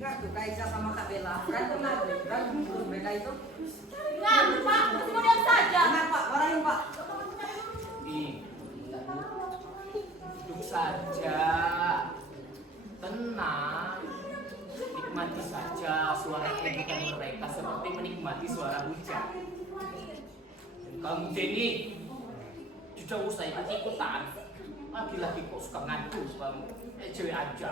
Dengar tuh Kak Isa sama Kak Bella berantem lagi, berantem terus mereka itu. Dengar Pak, masih mau diam saja. Dengar Pak, marahin Pak. Duduk saja, tenang, nikmati saja suara kehidupan mereka seperti menikmati suara hujan. Dan kamu Jenny, tidak usah ikut-ikutan. Lagi-lagi kok suka ngadu kamu, cewek aja.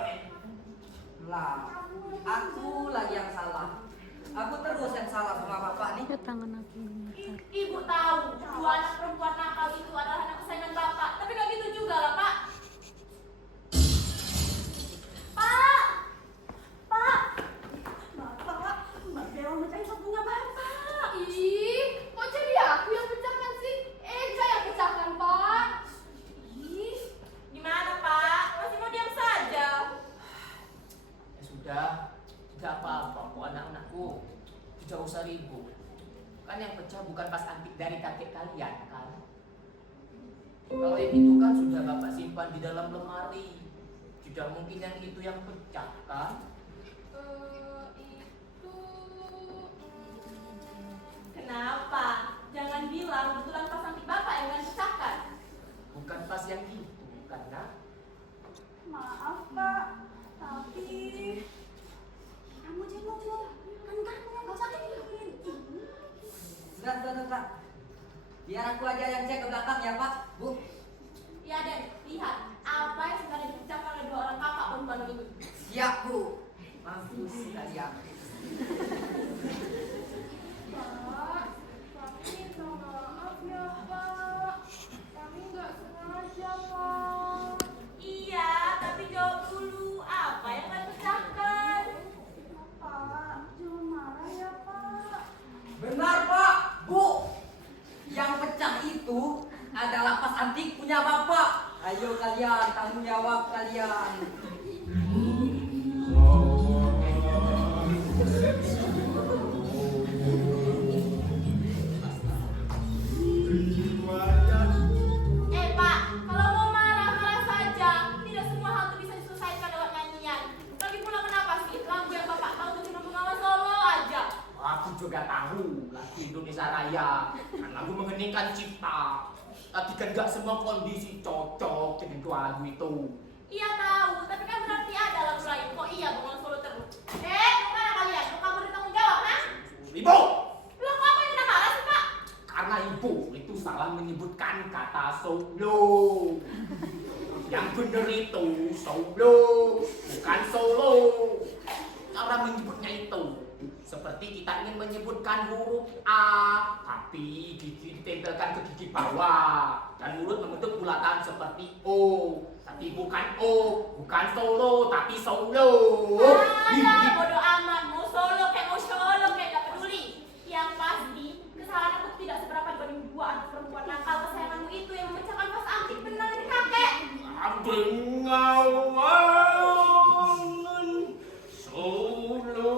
Lah, aku lagi yang salah. Aku terus yang salah sama bapak nih. Tangan aku gemetar. Ibu tahu, dua anak perempuan nakal itu adalah anak kesayangan Bapak. Tapi nggak gitu juga lah, Pak. Pak! Pak! Bapak, Mbak Bella mecahin pot bunga Bapak. Ih, kok jadi aku yang pecahkan sih? Eja yang pecahkan, Pak. Ih, gimana, Pak? Masih mau diam saja? Ya sudah, tidak apa-apa kok anak-anakku. Tidak usah ribut. Kan yang pecah bukan pas antik dari kakek kalian kan? Kalau yang itu kan sudah bapak simpan di dalam lemari. Tidak mungkin yang itu yang pecah kan? Itu kenapa? Jangan bilang kebetulan pas antik Bapak yang pecahkan. Bukan pas yang itu, karena Maaf Pak, tapi kamu jenguk loh, kan kamu yang pecahkan ini. Sudah. Biar aku aja yang cek ke belakang ya Pak, Bu. Ya Den, lihat apa yang sebenarnya dipecahkan oleh dua orang kakak perempuan itu. Siap Bu. Mampus sekali aku. Pak, kami minta maaf ya Pak. Kami nggak sengaja Pak. Iya, tapi jawab dulu apa yang kalian pecahkan? Pak, jangan marah ya Pak. Benar Pak, Bu. Yang pecah itu adalah pas antik punya Bapak. Ayo kalian, tanggung jawab kalian. Pak, kalau mau marah-marah saja. Tidak semua hal itu bisa diselesaikan lewat nyanyian. Lagi pula kenapa sih lagu yang Bapak tahu itu cuma Bengawan Solo aja? aku juga tahu lagu Indonesia Raya kan lagu mengheningkan cipta. Tapi kan gak semua kondisi cocok dengan dua lagu itu. Iya tahu, tapi kan berarti ada lagu lain. Kok iya Bengawan Solo terus? Mau mana kalian? Mau kamu bertanggung jawab, ha? Ibu! Loh, kok apa yang marah sih, Pak? Karena ibu itu salah menyebutkan kata solo. Yang bener itu solo, bukan solo. Cara menyebutnya itu seperti kita ingin menyebutkan huruf A, tapi gigi ditempelkan ke gigi bawah dan mulut membentuk bulatan seperti O. Tapi bukan O, bukan solo, tapi solo. Alah, bodo amat. Mau solo kayak gak peduli. Yang pasti, kesalahan aku tidak seberapa dibanding dua anak perempuan nakal kesayanganmu itu yang memecahkan pas antik benar dari kakek. Bengawan Solo.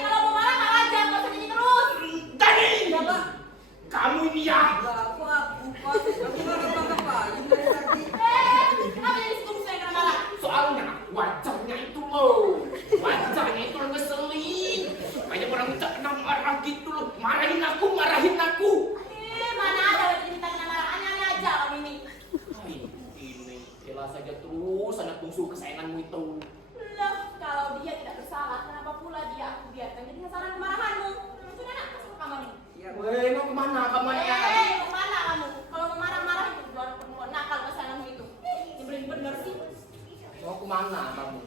Kalau mau marah marah aja, gak usah nyanyi terus. Tadi, Ya Pak. kamu ini ya. Lah, aku Pak. Aku marah Pak. Ini dari tadi. Kenapa jadi setuju saya kena marah? Soalnya wajahnya itu loh, wajahnya itu ngeselin. Banyak orang tak kena marah gitu loh. Marahin aku. Mana ada lagi minta kena marah, aneh-aneh aja kamu ini. Ini jelas saja terus anak bungsu kesayanganmu itu. Loh, kalau dia tidak bersalah, kenapa pula dia aku biarkan jadi sasaran kemarahanmu? Sudah nak, masuk ke kamar ini. Iya, Bu. Weh, mau kemana kamarnya? Mau kemana kamu? Kalau mau marah-marah itu dua orang perempuan nakal kesayanganmu itu. Nyebelin bener sih. Mau kemana kamu?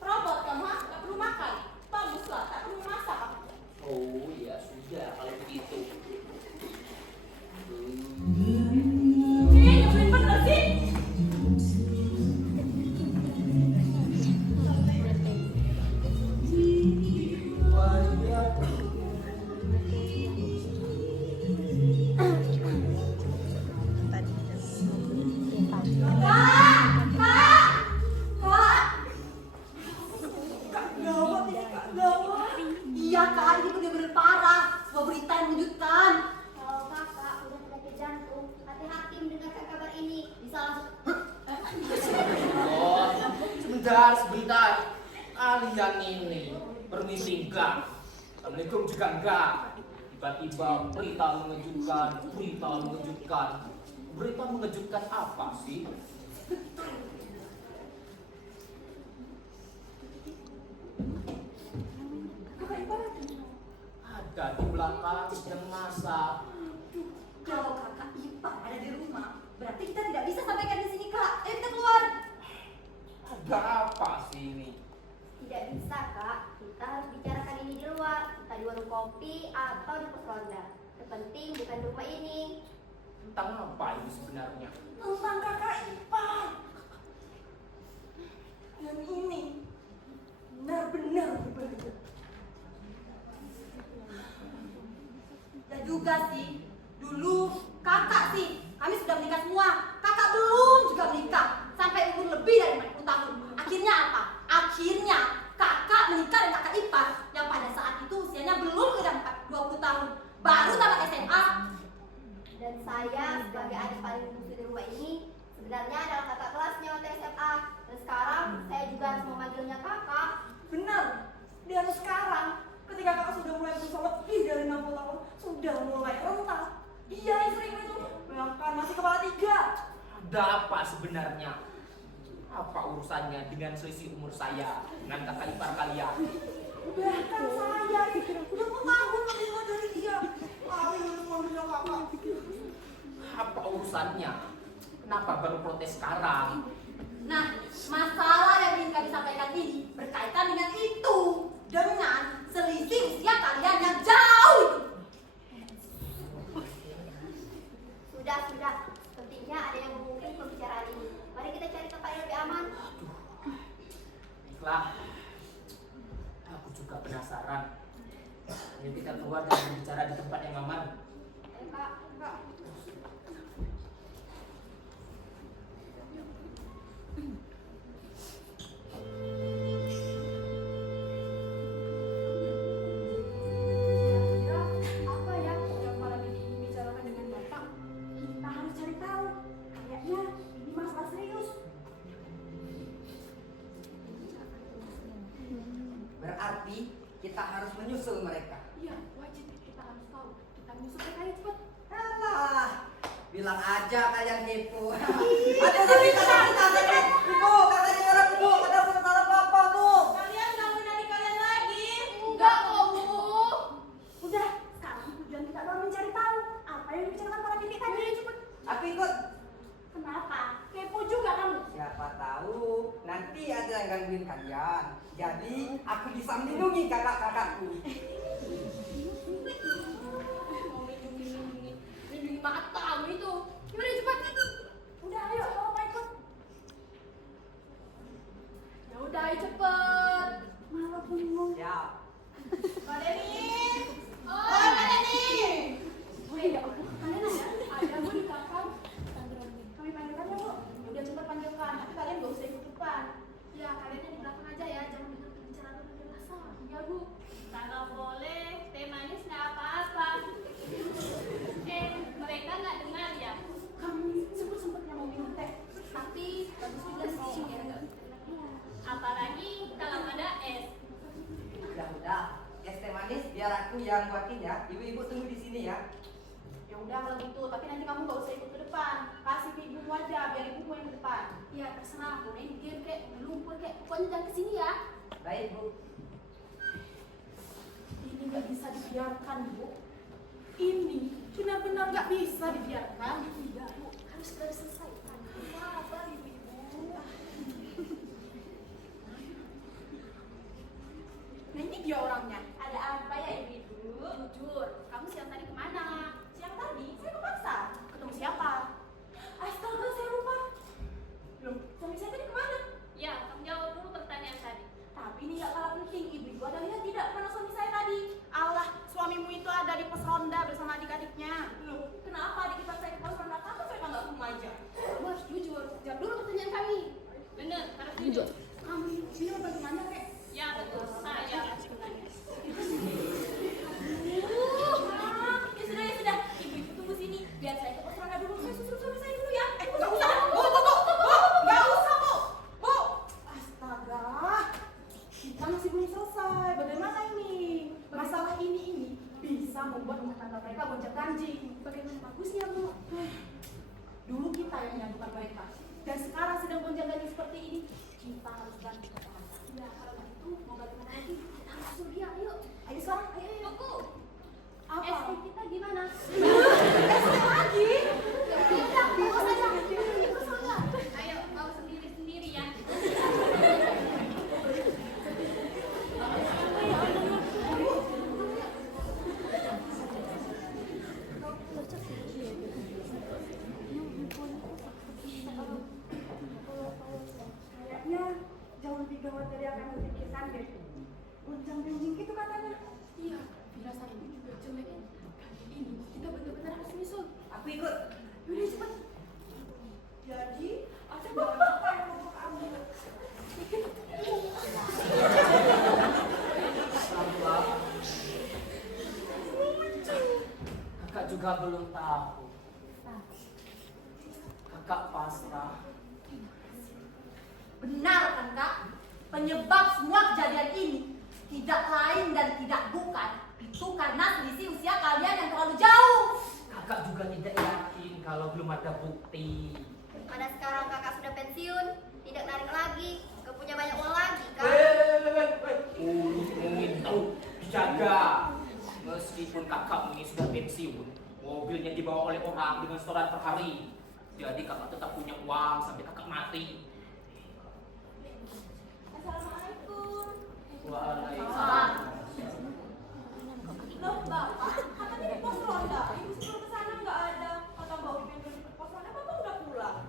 Robot kamu, ha? Gak perlu makan. Baguslah, tak perlu masak. Oh ya sudah kalau begitu. Nyebelin bener sih. Iya kak, ini benar-benar parah. Sebuah berita yang mengejutkan. Kalau kakak udah penyakit jantung, hati-hati mendengarkan kabar ini. Bisa langsung Oh, sebentar. Kalian ini permisi enggak? Assalamualaikum juga enggak? Tiba-tiba berita mengejutkan, berita mengejutkan. Berita mengejutkan apa sih? Ada di belakang yang masak. Kalau kakak ipar ada di rumah, berarti kita tidak bisa sampaikan di sini kak. Ayo kita keluar. Ada apa sih ini? Tidak bisa kak, kita harus bicarakan ini di luar. Entah di warung kopi atau di pos ronda. Terpenting bukan di rumah ini. Tentang apa ini sebenarnya? Tentang kakak ipar. Dan ini benar-benar berbahaya. Ya juga sih, dulu kakak sih, kami sudah menikah semua. Kakak belum juga menikah, sampai umur lebih dari 40 tahun. Akhirnya apa? Akhirnya kakak menikah dengan kakak ipar yang pada saat itu usianya belum genap 20 tahun, baru tamat SMA. Dan saya sebagai adik paling bungsu di rumah ini sebenarnya adalah kakak kelasnya waktu SMA. Dan sekarang saya juga harus memanggilnya kakak. Benar, dan sekarang ketika kakak sudah mulai berusaha lebih dari 60 tahun, sudah mulai rentas. Dia istrimu itu bahkan masih kepala 3. Ada apa sebenarnya? Apa urusannya dengan selisih umur saya dengan kakak ipar kalian? Bahkan saya udah tahun lebih tua dari dia. Kami belum memanggilnya kakak. Apa urusannya? Kenapa baru protes sekarang? Nah, masalah yang ingin kami sampaikan ini berkaitan dengan itu, dengan selisih usia kalian yang jauh itu. Sudah. Sepertinya ada yang mengungkit pembicaraan ini. Mari kita cari tempat yang lebih aman. Baiklah, aku juga penasaran. Ayo kita keluar dan berbicara di tempat yang aman. Kak. Kira-kira apa ya yang malam ini ingin bicarakan dengan Bapak? Kita harus cari tahu. Kayaknya ini masalah serius. Berarti kita harus menyusul mereka. Iya, wajib kita harus tahu. Kita nyusul ke kali cepat. Alah, bilang aja kalian kepo. Aduh, tapi kata ibu, kata dengar ibu, kata salah papa bu. Kalian gangguin adik kalian lagi. Enggak kok, Bu. Udah, sekarang tujuan kita adalah mencari tahu apa yang dibicarakan para bibi tadi. Cepet. Aku ikut. Kenapa? Kepo juga kamu. Siapa tahu nanti ada yang gangguin kalian. Jadi aku bisa melindungi kakak-kakakku. Mau lindungi matamu itu. Gimana cepat? Udah, ayo, kamu mau ikut. Ya udah, ayo cepet. Malah bingung. Siap. Mbak Deni. Oh, Mbak Deni. ya Allah, kalian ada Bu di belakang. Kami panggilkan ya, Bu. Udah cepet panggilkan, tapi kalian gak usah ikut depan. Ya, kalian yang di belakang aja ya, jangan dengar pembicaraan orang dewasa. Iya, Bu. Kalau boleh, teh manis nggak apa-apa. Mereka nggak dengar ya. Kami sempet-sempetnya mau minum teh. Tapi bagus juga sih ya. Apalagi kalau ada es. Udah. Es teh manis biar aku yang buatin ya. Ibu-ibu tunggu di sini ya. Ya udah kalau gitu, tapi nanti kamu gak usah ikut ke depan. Kasih ke ibumu aja, biar ibumu yang ke depan. Iya, terserah. Boleh game kek, lumpur kek. Pokoknya jangan kesini ya. Baik, Bu. Ini nggak bisa dibiarkan, Bu. Ini benar-benar nggak bisa dibiarkan. Iya, Bu. Harus segera selesaikan. Sabar, ibu-ibu. Nah, ini dia orangnya. Ada apa ya, Ibu? Jujur, kamu siang tadi kemana? Siang tadi saya ke pasar. Ketemu siapa? Astaga, saya lupa. Loh, suami saya tadi kemana? Ya, kamu jawab dulu pertanyaan tadi. Tapi ini nggak kalah penting. Ibu-ibu ada lihat tidak kemana suami saya tadi? Allah, suamimu itu ada di pos ronda bersama adik-adiknya. Loh, kenapa adik ipar saya ke pos ronda? Kenapa saya nggak ke rumah aja? Kamu harus jujur. Jawab dulu pertanyaan kami. Bener, harus jujur. Kamu ini mau bagaimana, Kek? Ya betul, saya harus menanya. Aduh, bagaimana ini? Masalah ini bisa membuat rumah tangga mereka gonjang-ganjing. Bagaimana bagusnya, Bu? Dulu kita yang menyatukan mereka, dan sekarang sedang gonjang-ganjing seperti ini. Kita harus ganti kata-kata. Ya, kalau begitu mau bagaimana lagi? Kita harus surya, ayo. Ayo sekarang, ayo. Buku. Apa? SD kita gimana? Lagi? Udah, ikut saja. Ikut saja. Ayo, mau sendiri-sendiri ya. Kayaknya jauh lebih gawat dari apa yang dipikirkan deh. Gonjang-ganjing gitu katanya. Iya, firasatku juga jelek. Kali ini kita benar-benar harus nyusul. Aku ikut. Yaudah, cepat. Jadi, ada apa yang mau kamu? Sabar. Kakak juga belum tahu. Kakak pasrah. Benar kan Kak? Penyebab semua kejadian ini tidak lain dan tidak bukan itu karena selisih usia kalian yang terlalu jauh. Kakak juga tidak yakin kalau belum ada bukti. Pada sekarang kakak sudah pensiun, tidak narik lagi, gak punya banyak uang lagi kan? Ngomongin tahu dijaga. Meskipun kakak ini sudah pensiun, mobilnya dibawa oleh orang dengan setoran per hari. Jadi kakak tetap punya uang sampai kakak mati. Assalamualaikum. Waalaikumsalam. Loh Bapak, katanya di pos ronda. Ibu sebelum kesana nggak ada. Kata Mbak Wipin di pos ronda, Bapak udah pulang.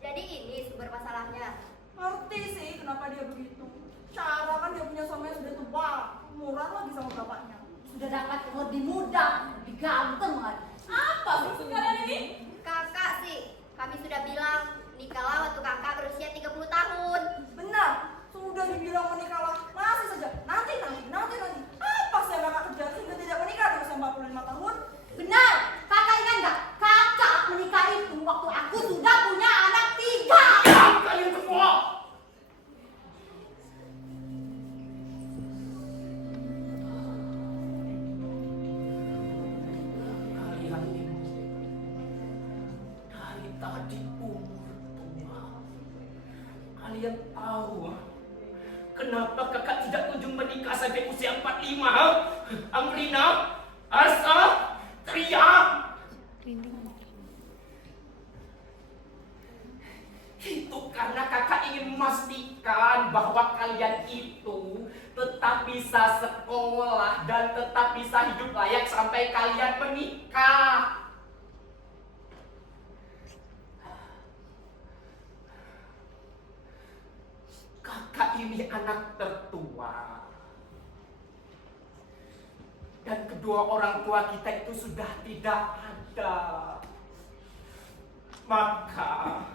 Jadi ini sumber masalahnya. Ngerti sih kenapa dia begitu. Cara kan dia punya suami yang sudah tua, murah lagi sama bapaknya. Sudah dapat yang lebih muda, lebih ganteng lagi. Apa maksud kalian ini? Kakak sih, kami sudah bilang nikahlah waktu kakak berusia 30 tahun. Benar, sudah dibilang menikahlah. Masih saja, nanti. Apa sih yang kakak kerja sehingga tidak menikah di usia 45 tahun? Benar, kakak ingat nggak? Kakak menikah itu waktu aku sudah punya anak 3. Diam kalian semua! Kalian ini dari tadi umur tua. Kalian tahu kenapa kakak tidak kunjung menikah sampai usia 45? Ha? Amrina, Arsa, Tria. Itu karena kakak ingin memastikan bahwa kalian itu tetap bisa sekolah dan tetap bisa hidup layak sampai kalian menikah. Kakak ini anak tertua. Dan kedua orang tua kita itu sudah tidak ada. Maka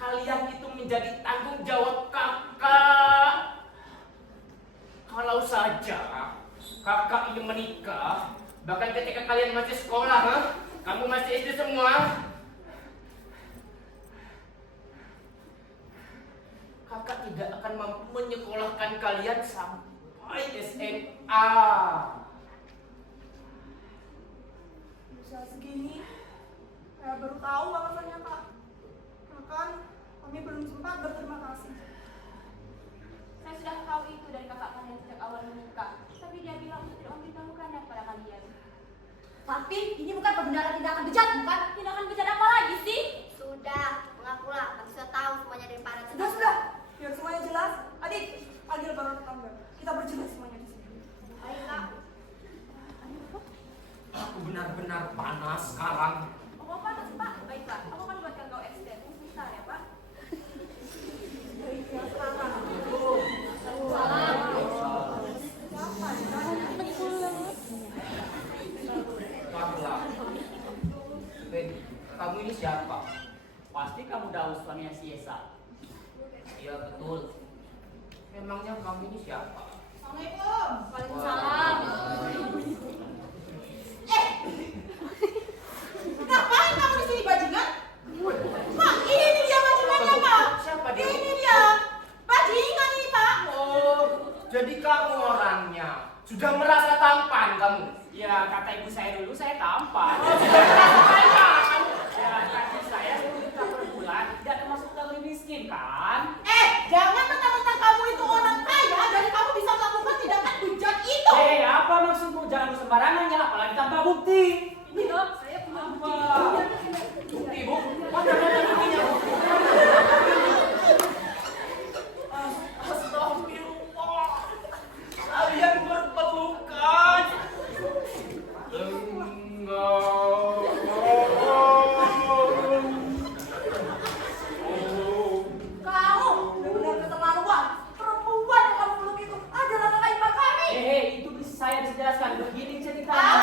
kalian itu menjadi tanggung jawab kakak. Kalau saja kakak ingin menikah, bahkan ketika kalian masih sekolah, kamu masih SD semua, kakak tidak akan mampu menyekolahkan kalian sampai SMA. Usia segini, saya baru tahu alasannya Kak. Bahkan kami belum sempat berterima kasih. Saya sudah tahu itu dari kakak kalian sejak awal menikah. Tapi dia bilang tidak memberitahukannya kepada kalian. Tapi ini bukan pembenaran tindakan bejat, bukan? Tindakan bejat apa lagi sih? Sudah, mengakulah, kami sudah tahu semuanya dari para Sudah. Biar semuanya jelas. Adik, Adil baru tetangga. Kita berjelas semuanya di sini. Baik kak. Aku benar-benar panas sekarang. Oh, panas, Pak. Baiklah, aku akan buatkan kau es teh. Bentar ya, Pak. Ya, sekarang. Baiklah. Kamu ini siapa? Pasti kamu tahu suaminya si Esa. Iya betul. Memangnya kamu ini siapa? Assalamualaikum. Waalaikumsalam. Ngapain kamu di sini bajingan? Pak, ini dia bajingannya Pak. Siapa dia? Ini dia. Bajingan ini Pak. Oh, Jadi kamu orangnya sudah merasa tampan kamu. Ya, kata ibu saya dulu saya tampan. Kamu. Ya, kaki saya 10 juta per bulan, tidak termasuk kategori miskin kan? Jangan mentang-mentang kamu itu orang kaya dan kamu bisa melakukan tindakan bejat itu. Apa maksudmu? Jangan sembarangan ya, apalagi tanpa bukti. Ini loh, saya punya bukti. Bukti, Bu. Mana buktinya, Bu? Astagfirullah. Kalian berpelukan. Kamu benar-benar keterlaluan. Perempuan yang kamu peluk itu adalah kakak ipar kami. Itu bisa saya bisa jelaskan. Begini ceritanya.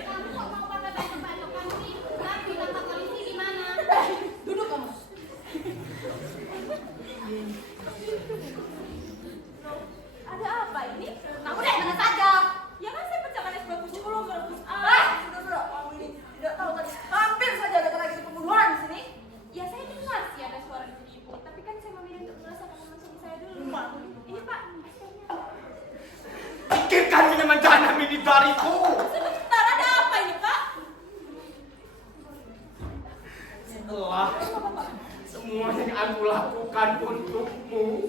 Kamu kok mau pakai baju-bajukan sih? Tapi lapor polisi gimana? Duduk kamu. Ada apa ini? Kamu dari mana saja? Ya kan saya pecahkan es batu dulu merebus Sudah, kamu ini tidak tahu tadi. Hampir saja ada lagi pembunuhan di sini. Ya saya dengar sih ada suara dari ibu, tapi kan saya memilih untuk merasakan langsung saya dulu. Ini Pak, es tehnya. Pikirkan minuman jahanam ini dariku. Sebentar, ada apa ini Pak? Setelah semua yang aku lakukan untukmu,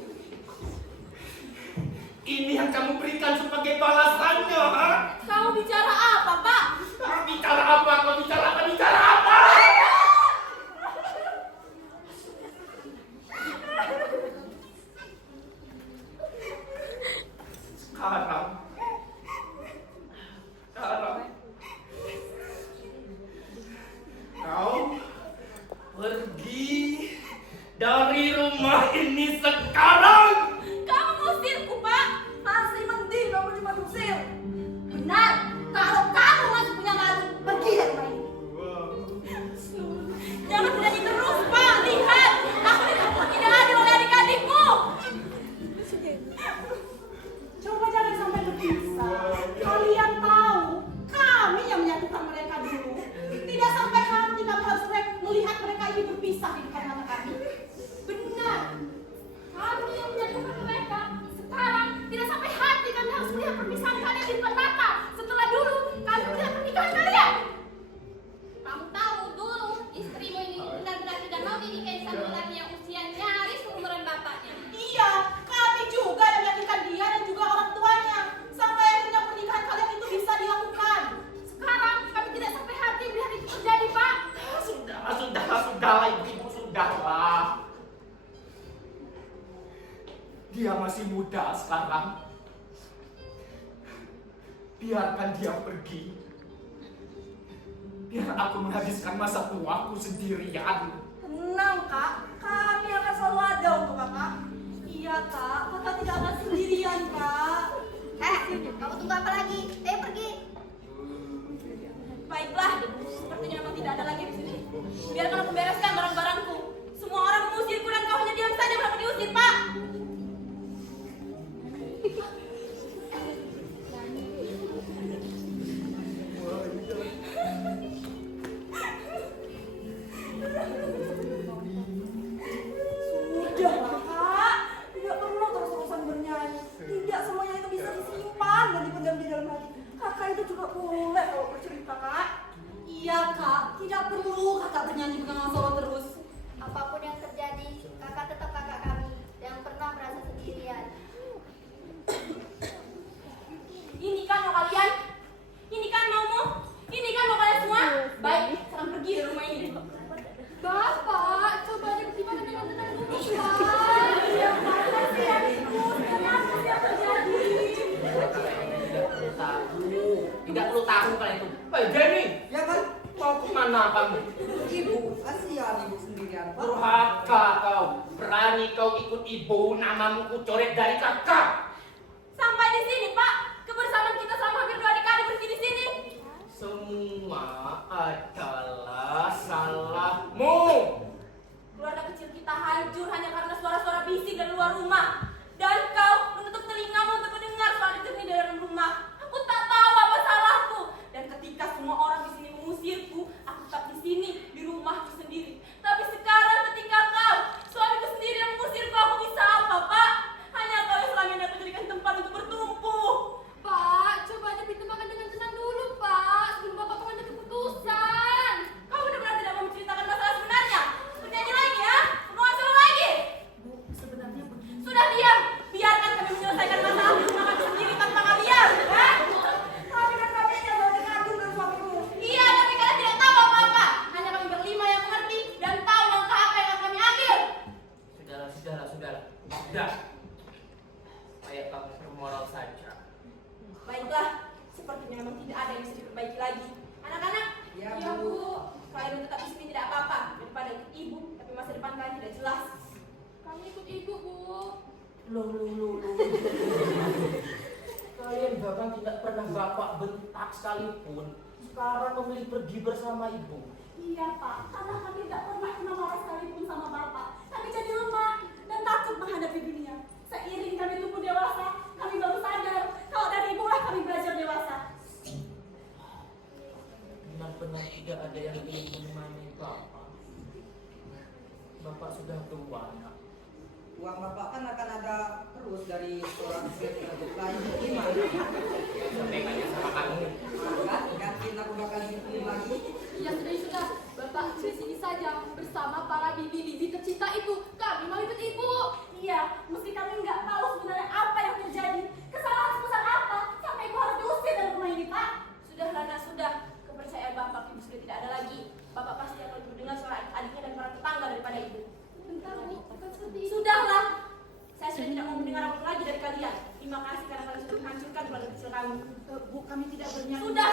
ini yang kamu berikan sebagai balasannya, ha? Kamu bicara apa Pak? Kau bicara apa? Kau bicara apa? Bicara apa? Sekarang kau pergi dari rumah ini sekarang. Kamu ngusirku Pak? Masih mending kamu diusir. Benar. Kalau kamu masih punya malu, pergi dari rumah ini. Jangan berani terus Pak, lihat. Aku dituntut tidak adil oleh adik-adikku. Coba jangan sampai berpisah. Kalian tahu, kami yang menyatukan mereka dulu. Tidak sampai nanti kami harus melihat mereka ini berpisah di depan mata kami. Benar. Kami yang menyatukan mereka. Sekarang tidak sampai hati kami harus melihat perpisahan kalian di depan mata. Setelah dulu kami melihat pernikahan kalian. Kamu tahu dulu istrimu ini benar-benar tidak mau dinikahi sama laki yang usia nyaris seumuran bapaknya. Iya, kami juga yang meyakinkan dia dan juga orang tuanya. Sampai akhirnya pernikahan kalian itu bisa dilakukan. Sekarang kami tidak sampai hati melihat itu terjadi Pak. Sudahlah, ibu, sudahlah. Dia masih muda sekarang. Biarkan dia pergi. Biar aku menghabiskan masa tuaku sendirian. Tenang kak, kami akan selalu ada untuk kakak. Iya kak, kakak tidak akan sendirian kak. Kamu tunggu apa lagi? Ayo pergi. Baiklah, sepertinya memang tidak ada lagi di sini. Biarkan aku bereskan barang-barangku. Semua orang mengusirku dan kau hanya diam saja berapa diusir Pak. Sudah kak, tidak perlu terus-terusan bernyanyi. Tidak semuanya itu bisa disimpan dan dipendam di dalam hati. Kakak itu juga boleh kalau bercerita kak. Iya kak, tidak perlu kakak bernyanyi dengan solo terus. Apapun yang terjadi, kakak tetap kakak kami yang pernah merasa sendirian. Ini kan mau kalian? Ini kan maumu? Ini kan mau kalian semua? Baik, sekarang pergi dari rumah ini. Bapak, coba aja gimana dengan tenang dulu, Pak. kali kau ikut ibu, namamu kucoret dari kakak. Sampai di sini, Pak. Kebersamaan kita selama hampir 2 dekade bersih di sini. Semua adalah salahmu. Keluarga kecil kita hancur hanya karena suara-suara bising dari luar rumah. Dan kau menutup telingamu untuk mendengar suara jernih dari dalam rumah. Aku tak tahu apa salahku. Dan ketika semua orang di sini mengusirku, aku tetap di sini, di rumahku sendiri. Tapi sekarang ketika kau, suamiku sendiri yang mengusirku, aku bisa apa, Pak? Hanya kau yang selama ini aku jadikan tempat untuk bertumbuh. Pak, coba aja pintu makan dengan tenang dulu, Pak. Sebelum Bapak mengambil keputusan. Kau benar-benar tidak mau menceritakan masalah sebenarnya? Bernyanyi lagi ya? Mau asal lagi? Bu, sebenarnya begini. Sudah diam. Biarkan kami menyelesaikan masalah di rumah kami sendiri tanpa kalian. Ya? Kami dan kami aja baru ngadu dengan suamimu. Iya, tapi kalian tidak tahu apa-apa. Hanya kami berlima yang mengerti dan tahu langkah apa yang akan kami ambil. Sudah. Kayak kamu bermoral saja. Baiklah, sepertinya memang tidak ada yang bisa diperbaiki lagi. Anak-anak, Ya, ya, Bu. Bu. Kalian tetap di sini tidak apa-apa daripada ikut ibu, tapi masa depan kalian tidak jelas. Kami ikut ibu, Bu. Loh. Kalian bahkan tidak pernah bapak bentak sekalipun. Sekarang memilih pergi bersama ibu. Iya Pak, karena kami tidak pernah kena marah sekalipun sama Bapak. Kami jadi lemah dan takut menghadapi dunia. Seiring kami tumbuh dewasa, kami baru sadar kalau dari ibulah kami belajar dewasa. Benar-benar tidak ada yang ingin menemani bapak. Bapak sudah tua. Uang bapak kan akan ada terus dari seorang sekretar lain. Gimana? Sampaikan sama kamu. Kan gantiin aku bakal dihukum lagi. Ya sudah. Bapak di sini saja bersama para bibi-bibi tercinta itu. Kami mau ikut ibu. Iya, meski kami nggak tahu sebenarnya apa yang terjadi. Kesalahan sebesar apa sampai ibu harus diusir dari rumah ini Pak. Sudah, Lana, sudah. Kepercayaan Bapak ibu sudah tidak ada lagi. Bapak pasti akan mendengar suara adik-adiknya dan para tetangga daripada ibu. Bentar, Bu. Bukan seperti itu. Sudahlah. Saya sudah tidak mau mendengar apapun lagi dari kalian. Terima kasih karena kalian sudah menghancurkan keluarga kecil kami. Bu, kami tidak berniat. Sudah.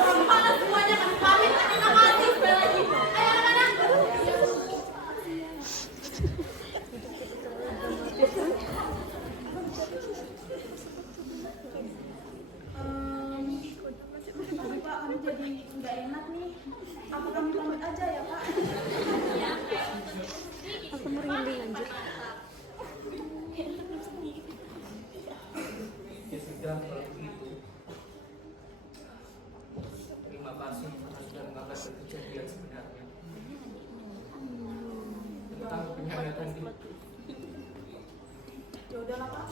Orang panas semuanya kami pamit. Terima kasih sekali lagi. Ayo anak-anak. Tapi Pak, kami jadi nggak enak nih. Apa kami pamit aja ya Pak? Aku merinding anjir. Ya sudah kalau begitu. Terima kasih karena sudah mengabarkan kejadian sebenarnya tentang penyayatan itu. Ya udahlah Pak.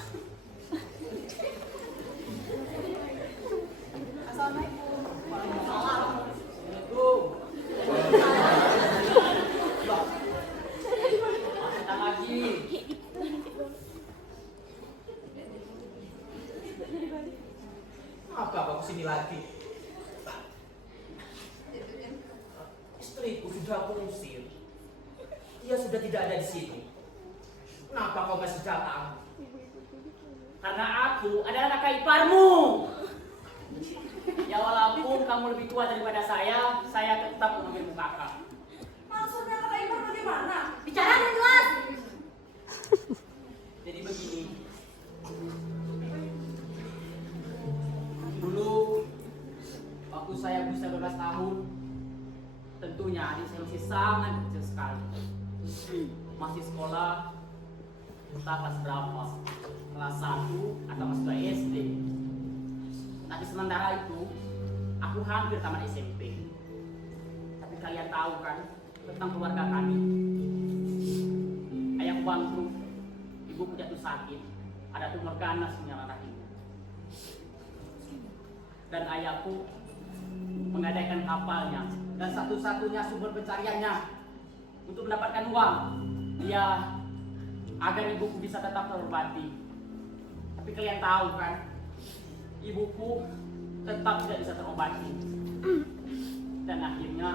Assalamualaikum. Assalamualaikum. Datang lagi. Apa kau kesini lagi? Istriku sudah aku usir. Dia sudah tidak ada di sini. Kenapa kau masih datang? Karena aku adalah kakak iparmu. Ya walaupun kamu lebih tua daripada saya tetap memanggilmu kakak. Maksudnya kakak ipar bagaimana? Bicara yang jelas. Jadi begini. Dulu waktu saya berusia 12 tahun, tentunya adik saya masih sangat kecil sekali. Masih sekolah entah kelas berapa, kelas 1 atau masih 2 SD. Tapi sementara itu, aku hampir tamat SMP. Tapi kalian tahu kan tentang keluarga kami. Ayahku bangkrut, ibuku jatuh sakit, ada tumor ganas menyerang rahimnya. Dan ayahku menggadaikan kapalnya dan satu-satunya sumber pencariannya untuk mendapatkan uang, ya agar ibuku bisa tetap terobati. Tapi kalian tahu kan, ibuku tetap tidak bisa terobati dan akhirnya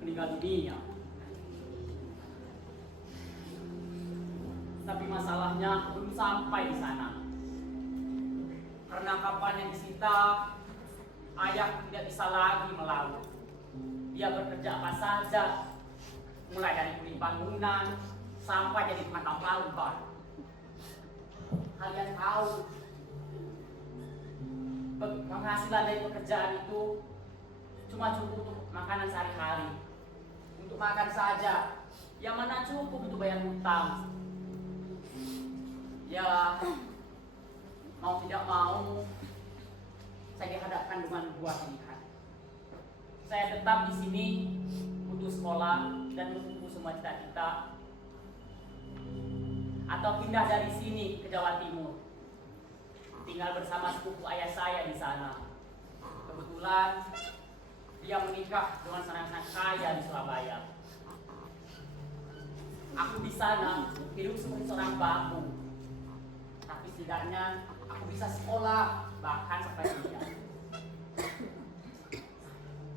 meninggal dunia. Tapi masalahnya belum sampai di sana. Karena kapal yang disita, ayah tidak bisa lagi melaut. Dia bekerja apa saja, mulai dari kuli bangunan sampai jadi pengatap laut, Pak. Kalian tahu, penghasilan dari pekerjaan itu cuma cukup untuk makanan sehari-hari, untuk makan saja. Yang mana cukup untuk bayar hutang. Ya, mau tidak mau, saya dihadapkan dengan dua pilihan. Saya tetap di sini untuk sekolah dan menunggu semua cita-cita, atau pindah dari sini ke Jawa Timur, tinggal bersama sepupu ayah saya di sana. Kebetulan dia menikah dengan seorang anak kaya di Surabaya. Aku di sana hidup seperti seorang babu, tapi setidaknya aku bisa sekolah bahkan sampai kuliah.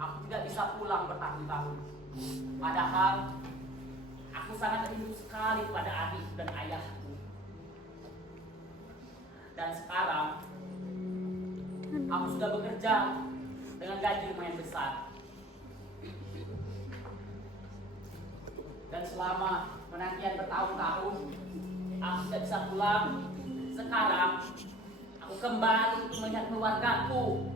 Aku tidak bisa pulang bertahun-tahun, padahal aku sangat rindu sekali pada adik dan ayahku. Dan sekarang aku sudah bekerja dengan gaji lumayan besar. Dan selama penantian bertahun-tahun aku tidak bisa pulang. Sekarang aku kembali untuk melihat keluargaku.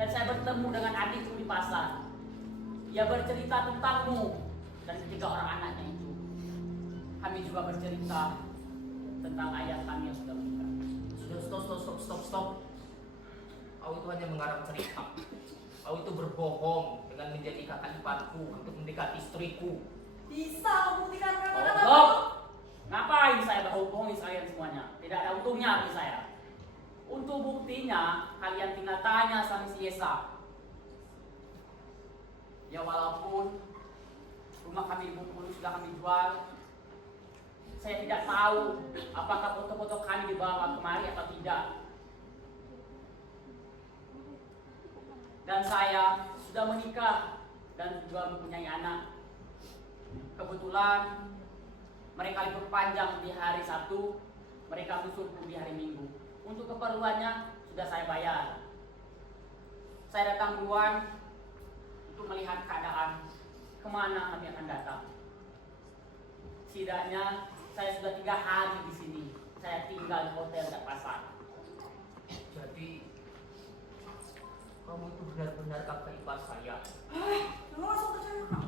Dan saya bertemu dengan adikku di pasar. Ia bercerita tentangmu dan ketiga orang anaknya itu. Kami juga bercerita tentang ayah kami yang sudah meninggal. Sudah, stop. Kau itu hanya mengarang cerita. Kau itu berbohong dengan menjadi kakak iparku untuk mendekati istriku. Bisa membuktikan kata-kata Stop! Ngapain saya bohongin kalian semuanya? Tidak ada untungnya bagi saya. Untuk buktinya, kalian tinggal tanya sama si Yesa. Ya walaupun rumah kami di Bengkulu sudah kami jual, saya tidak tahu apakah foto-foto kami dibawa kemari atau tidak. Dan saya sudah menikah dan juga mempunyai anak. Kebetulan mereka libur panjang di hari Sabtu, mereka musuhku di hari Minggu. Untuk keperluannya sudah saya bayar. Saya datang duluan untuk melihat keadaan kemana kami akan datang. Setidaknya saya sudah 3 hari di sini. Saya tinggal di hotel dan pasar. Jadi kamu itu benar-benar kakak ipar saya. Nggak langsung percaya, Kak.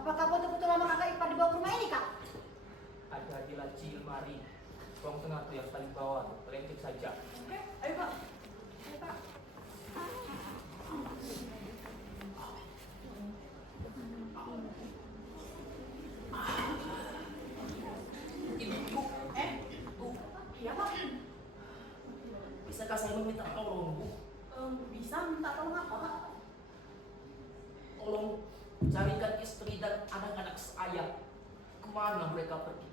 Apakah betul-betul nama kakak ipar dibawa ke rumah ini, Kak? Ada di laci lemari. Ruang tengah tuh yang paling bawah tuh. Kalian cek saja. Oke, ayo, Kak. Ayo, Kak. Ibu, Iya, Pak. bisakah saya meminta tolong, Bu? Bisa minta tolong apa, Kak? Tolong carikan istri dan anak-anak saya. Kemana mereka pergi?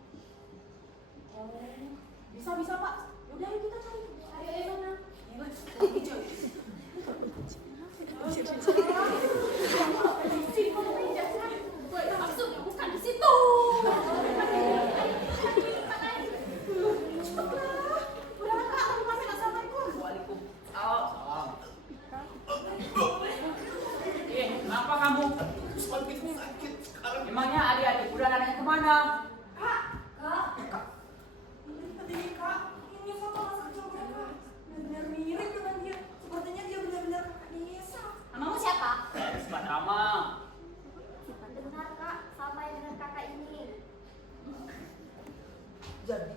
Oh, bisa, Pak. Yaudah, ayo kita cari. Ayo mana? Maksudnya bukan di situ. Udah, Kak. Kami pamit. Assalamualaikum. Waalaikumsalam. Kenapa kamu? Sakit sekarang. Emangnya adik-adik udah nanya kemana? Kak. Ini, Kak. Ini foto masa kecil mereka. Benar-benar mirip dengan dia. Sepertinya dia benar-benar kakak Nisa. Namamu siapa? Risma Drama. Benar kak, sama yang dengan kakak ini. Jadi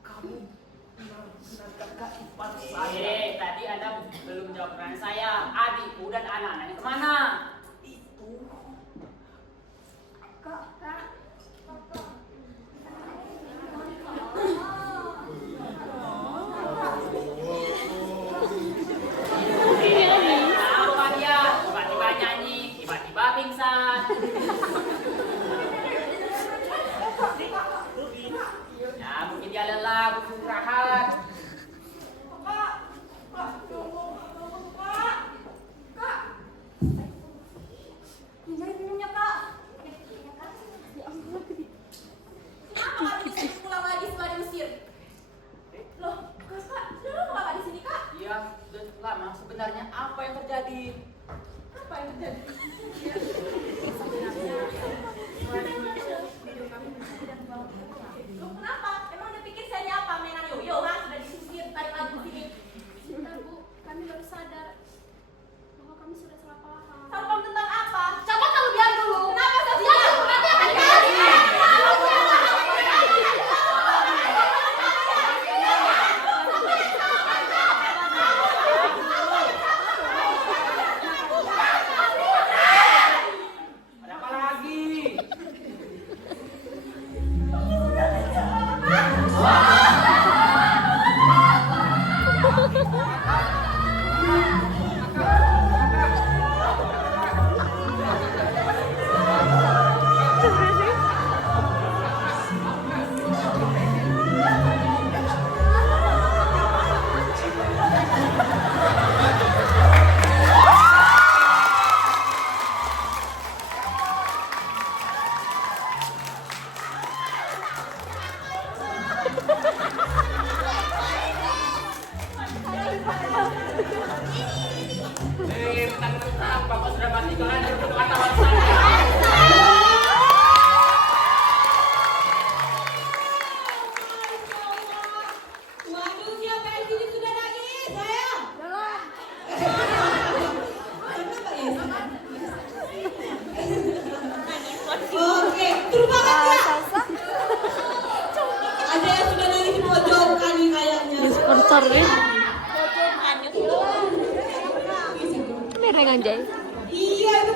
kamu benar-benar kakak ipar saya. Tadi Anda belum menjawab pertanyaan saya. Adikku dan anak-anaknya kemana? Itu Kak. Apa dia? Tiba-tiba nyanyi, tiba-tiba pingsan. Ya, mungkin dia lelah, butuh istirahat. Kak. Tunggu, Kak. Ini minumnya, Kak. Kenapa kami bisa pulang lagi setelah diusir? Loh, Kak, sudah lama Kakak di sini, Kak? Iya, sudah lama. Sebenarnya apa yang terjadi? Apa yang terjadi? Mentang-mentang Bapak sudah mati, kalian berebut harta warisan. Waduh, siapa yang sini sudah nangis? Saya. Oke, seru banget ya. Ada yang sudah nangis di pojok kali kayaknya. Sponsor ya. Ini rengan jay. Iya, itu